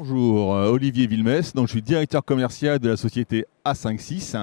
Bonjour, Olivier Villemesse, donc je suis directeur commercial de la société A56.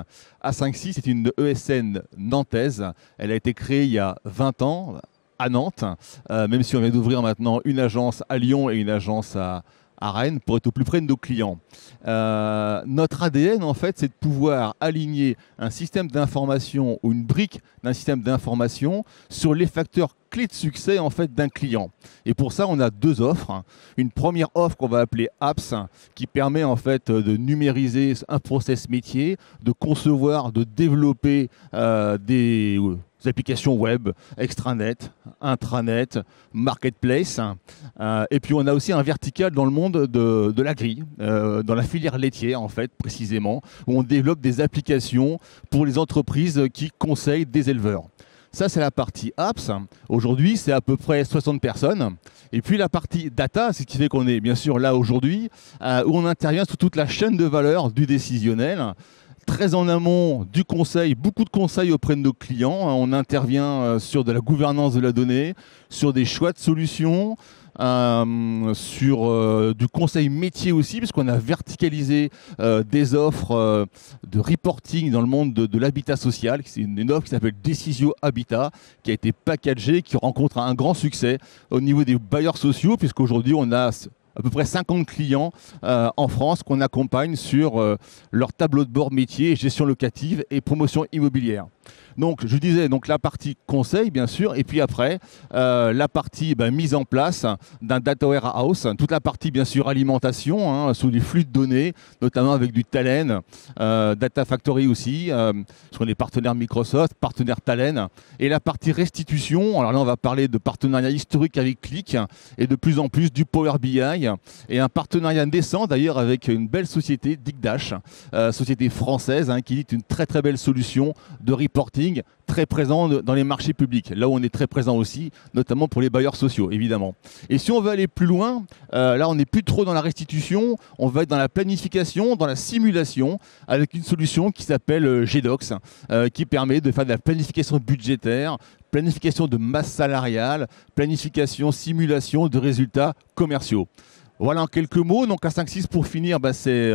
A56 est une ESN nantaise. Elle a été créée il y a 20 ans à Nantes, même si on vient d'ouvrir maintenant une agence à Lyon et une agence à Rennes pour être au plus près de nos clients. Notre ADN, en fait, c'est de pouvoir aligner un système d'information ou une brique d'un système d'information sur les facteurs clés de succès en fait, d'un client. Et pour ça, on a deux offres. Une première offre qu'on va appeler Apps, qui permet en fait de numériser un process métier, de concevoir, de développer des applications web, extranet, intranet, marketplace. Et puis on a aussi un vertical dans le monde de l'agri, dans la filière laitière en fait précisément, où on développe des applications pour les entreprises qui conseillent des éleveurs. Ça, c'est la partie apps. Aujourd'hui, c'est à peu près 60 personnes. Et puis la partie data, c'est ce qui fait qu'on est bien sûr là aujourd'hui, où on intervient sur toute la chaîne de valeur du décisionnel. Très en amont du conseil, beaucoup de conseils auprès de nos clients. On intervient sur de la gouvernance de la donnée, sur des choix de solutions, sur du conseil métier aussi, puisqu'on a verticalisé des offres de reporting dans le monde de l'habitat social. C'est une offre qui s'appelle Décisio Habitat, qui a été packagée, qui rencontre un grand succès au niveau des bailleurs sociaux, puisqu'aujourd'hui on a à peu près 50 clients en France qu'on accompagne sur leur tableau de bord métier, gestion locative et promotion immobilière. Donc, je disais, donc la partie conseil, bien sûr, et puis après, la partie mise en place d'un data warehouse, toute la partie, bien sûr, alimentation, sous les flux de données, notamment avec du Talend, Data Factory aussi, parce qu'on est partenaire Microsoft, partenaire Talend, et la partie restitution, alors là, on va parler de partenariat historique avec Qlik, et de plus en plus du Power BI, et un partenariat naissant, d'ailleurs, avec une belle société, DigDash, société française, qui est une très, très belle solution de reporting, très présent dans les marchés publics, là où on est très présent aussi, notamment pour les bailleurs sociaux, évidemment. Et si on veut aller plus loin, là on n'est plus trop dans la restitution, on va être dans la planification, dans la simulation, avec une solution qui s'appelle GDocs, qui permet de faire de la planification budgétaire, planification de masse salariale, planification, simulation de résultats commerciaux. Voilà en quelques mots. Donc A56 pour finir, c'est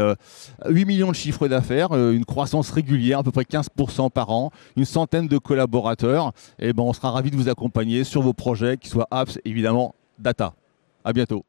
8 millions de chiffres d'affaires, une croissance régulière, à peu près 15% par an, une centaine de collaborateurs. Et on sera ravis de vous accompagner sur vos projets, qui soient apps, évidemment, data. À bientôt.